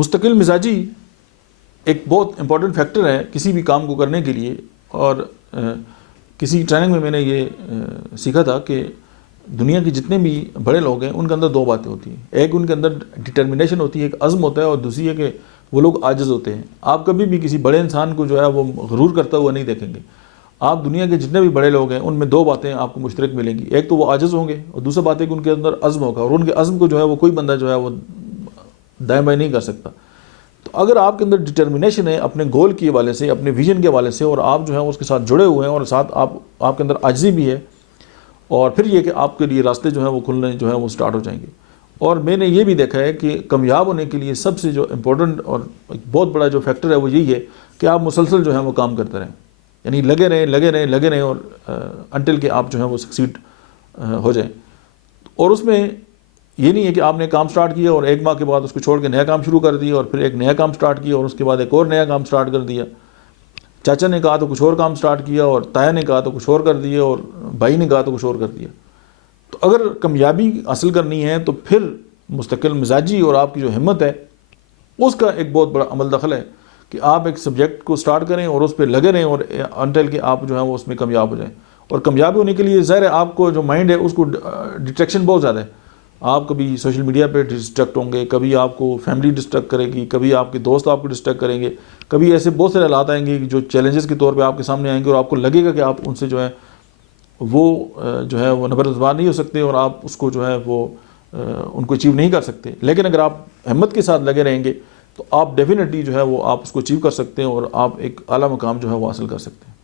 مستقل مزاجی ایک بہت امپورٹنٹ فیکٹر ہے کسی بھی کام کو کرنے کے لیے. اور کسی ٹریننگ میں نے یہ سیکھا تھا کہ دنیا کے جتنے بھی بڑے لوگ ہیں ان کے اندر دو باتیں ہوتی ہیں. ایک ان کے اندر ڈٹرمنیشن ہوتی ہے, ایک عزم ہوتا ہے, اور دوسری ہے کہ وہ لوگ عاجز ہوتے ہیں. آپ کبھی بھی کسی بڑے انسان کو جو ہے وہ غرور کرتا ہوا نہیں دیکھیں گے. آپ دنیا کے جتنے بھی بڑے لوگ ہیں ان میں دو باتیں آپ کو مشترک ملیں گی. ایک تو وہ عاجز ہوں گے, اور دوسرا بات ہے کہ ان کے اندر عزم ہوگا, اور ان کے عزم کو جو ہے وہ کوئی بندہ جو ہے وہ دائیں بائیں نہیں کر سکتا. تو اگر آپ کے اندر ڈٹرمنیشن ہے اپنے گول کے حوالے سے, اپنے ویژن کے حوالے سے, اور آپ جو ہے اس کے ساتھ جڑے ہوئے ہیں, اور ساتھ آپ کے اندر عاجزی بھی ہے, اور پھر یہ کہ آپ کے لیے راستے جو ہیں وہ کھلنے جو ہے وہ سٹارٹ ہو جائیں گے. اور میں نے یہ بھی دیکھا ہے کہ کامیاب ہونے کے لیے سب سے جو امپورٹنٹ اور ایک بہت بڑا جو فیکٹر ہے وہ یہی ہے کہ آپ مسلسل جو ہے وہ کام کرتے رہیں, یعنی لگے رہیں, اور انٹل کہ آپ جو ہے وہ سکسیڈ ہو جائیں. اور اس میں یہ نہیں ہے کہ آپ نے کام سٹارٹ کیا اور ایک ماہ کے بعد اس کو چھوڑ کے نیا کام شروع کر دیا, اور پھر ایک نیا کام سٹارٹ کیا اور اس کے بعد ایک اور نیا کام سٹارٹ کر دیا. چاچا نے کہا تو کچھ اور کام سٹارٹ کیا, اور تایا نے کہا تو کچھ اور کر دیا, اور بھائی نے کہا تو کچھ اور کر دیا. تو اگر کامیابی حاصل کرنی ہے تو پھر مستقل مزاجی اور آپ کی جو ہمت ہے اس کا ایک بہت بڑا عمل دخل ہے کہ آپ ایک سبجیکٹ کو سٹارٹ کریں اور اس پہ لگے رہیں, اور انٹل کہ آپ جو ہے وہ اس میں کامیاب ہو جائیں. اور کامیاب ہونے کے لیے ظاہر ہے آپ کو جو مائنڈ ہے اس کو ڈسٹریکشن بہت زیادہ ہے. آپ کبھی سوشل میڈیا پہ ڈسٹریکٹ ہوں گے, کبھی آپ کو فیملی ڈسٹریکٹ کرے گی, کبھی آپ کے دوست آپ کو ڈسٹریکٹ کریں گے, کبھی ایسے بہت سارے حالات آئیں گے جو چیلنجز کے طور پہ آپ کے سامنے آئیں گے, اور آپ کو لگے گا کہ آپ ان سے جو ہے وہ نبردبار نہیں ہو سکتے, اور آپ اس کو جو ہے وہ ان کو اچیو نہیں کر سکتے. لیکن اگر آپ ہمت کے ساتھ لگے رہیں گے تو آپ ڈیفینیٹلی جو ہے وہ آپ اس کو اچیو کر سکتے ہیں, اور آپ ایک اعلیٰ مقام جو ہے وہ حاصل کر سکتے ہیں.